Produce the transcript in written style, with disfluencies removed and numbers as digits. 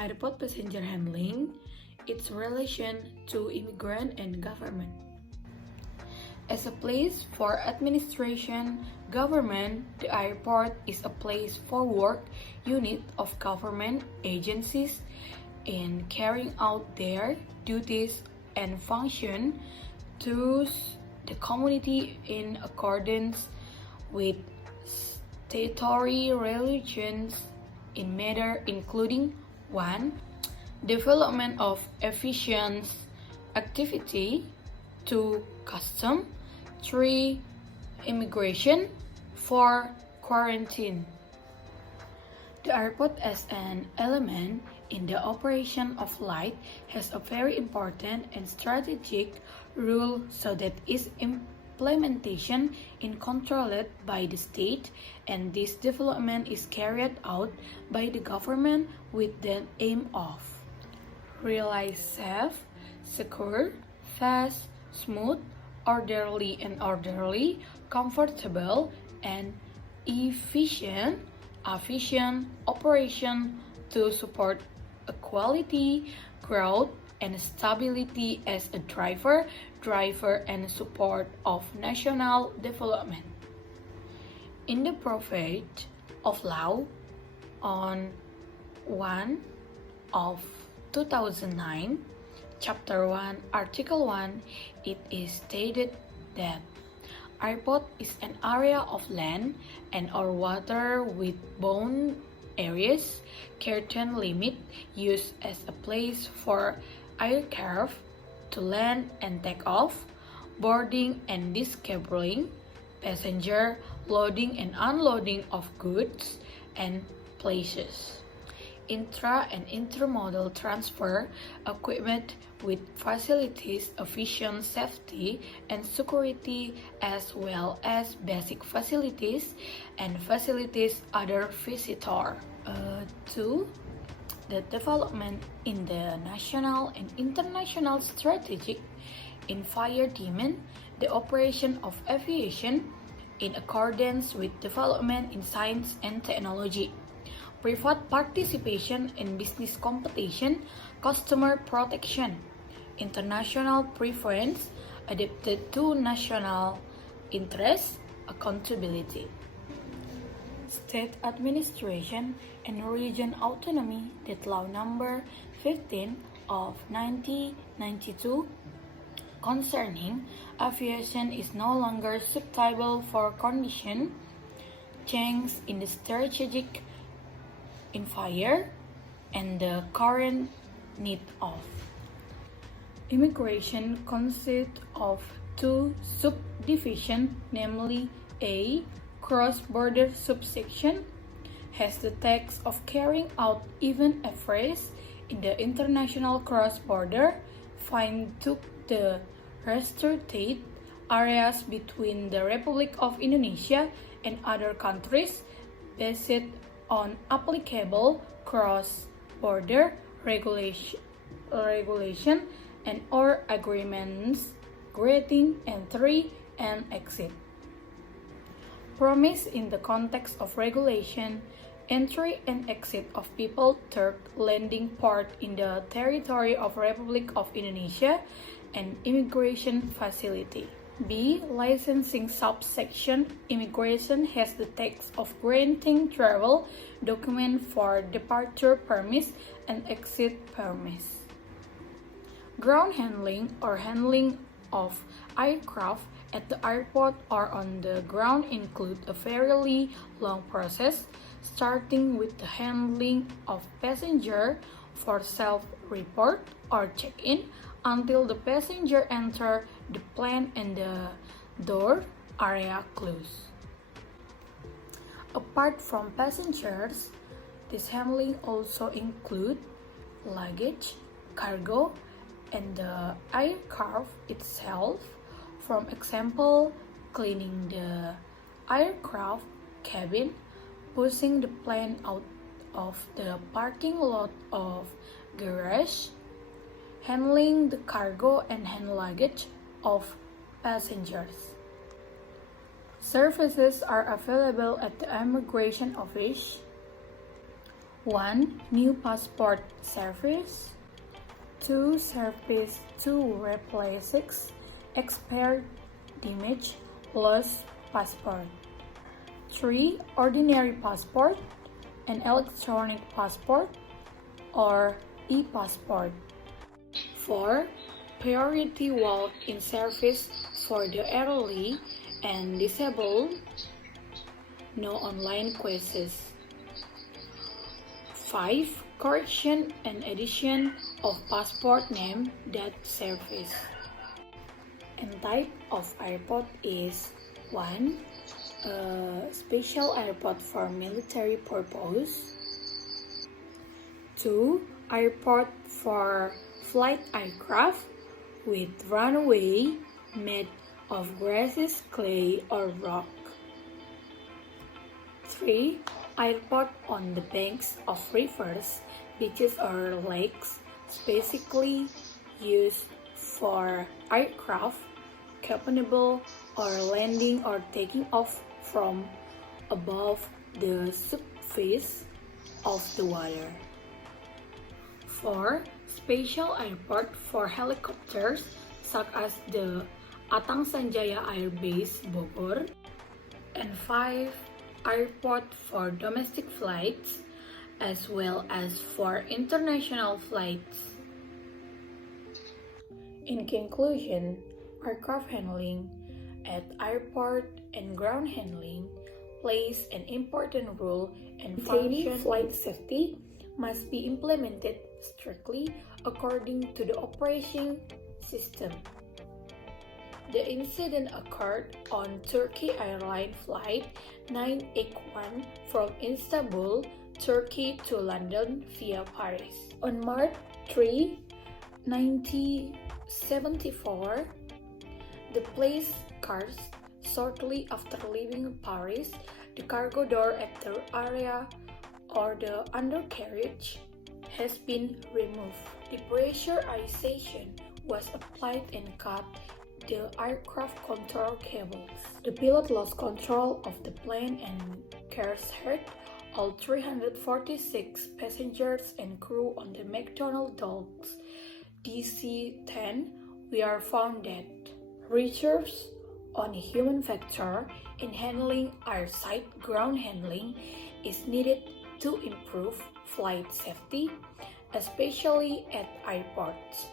Airport passenger handling, its relation to immigrant and government. As a place for administration, government, the airport is a place for work unit of government agencies in carrying out their duties and function to the community in accordance with statutory regulations in matter including 1. Development of efficient activity, 2. Custom, 3. Immigration, 4. Quarantine. The airport as an element in the operation of flight has a very important and strategic role so that its implementation is controlled by the state, and this development is carried out by the government with the aim of realize safe, secure, fast, smooth, orderly, comfortable, and efficient operation to support equality, growth, and stability as a driver and support of national development. In the Prophet of Law on 1 of 2009, Chapter 1, Article 1, it is stated that airport is an area of land and or water with bound areas, certain limit, used as a place for aircraft to land and take off, boarding and disabling, passenger loading and unloading of goods and places. Intra and intermodal transfer equipment with facilities efficient safety and security as well as basic facilities and facilities other visitor. 2. The development in the national and international strategic environment, the operation of aviation in accordance with development in science and technology. Private participation in business competition, customer protection, international preference adapted to national interests, accountability. State administration and region autonomy, that law number 15 of 1992 concerning aviation is no longer susceptible for condition change in the strategic environment and the current need of. Immigration consists of two subdivisions, namely A. Cross-border subsection has the task of carrying out even affairs in the international cross-border fine to the restricted areas between the Republic of Indonesia and other countries based on applicable cross-border regulation and or agreements granting entry and exit. Promise in the context of regulation, entry and exit of people third landing port in the territory of Republic of Indonesia and immigration facility. B. Licensing subsection. Immigration has the task of granting travel document for departure permits and exit permits. Ground handling or handling of aircraft at the airport or on the ground include a fairly long process, starting with the handling of passenger for self-report or check-in until the passenger enter the plane and the door area close. Apart from passengers, this handling also include luggage, cargo, and the aircraft itself. For example, cleaning the aircraft cabin, pushing the plane out of the parking lot of garage, handling the cargo and hand luggage of passengers. Services are available at the immigration office. 1. New passport service. 2. Service to replace expired damage lost passport. 3. Ordinary passport, an electronic passport, or e-passport. 4. Priority walk-in service for the elderly and disabled, no online quizzes. 5. Correction and addition of passport name that service. And type of airport is 1. Special airport for military purpose. 2. Airport for flight aircraft with runway made of grasses, clay, or rock. 3. Airport on the banks of rivers, beaches, or lakes, specifically used for aircraft capable or landing or taking off from above the surface of the water. 4. Special airport for helicopters such as the Atang Sanjaya Air Base Bogor. And 5. Airport for domestic flights as well as for international flights. In conclusion, aircraft handling at airport and ground handling plays an important role in maintaining flight safety must be implemented strictly according to the operation system. The incident occurred on Turkey Airlines Flight 981 from Istanbul, Turkey to London via Paris. On March 3, 1974, the place crashed. Shortly after leaving Paris, the cargo door at the area or the undercarriage has been removed. The pressurization was applied and cut the aircraft control cables. The pilot lost control of the plane and crashed. All 346 passengers and crew on the McDonnell Douglas DC-10 were found dead. Research on human factor in handling airside ground handling is needed to improve flight safety, especially at airports.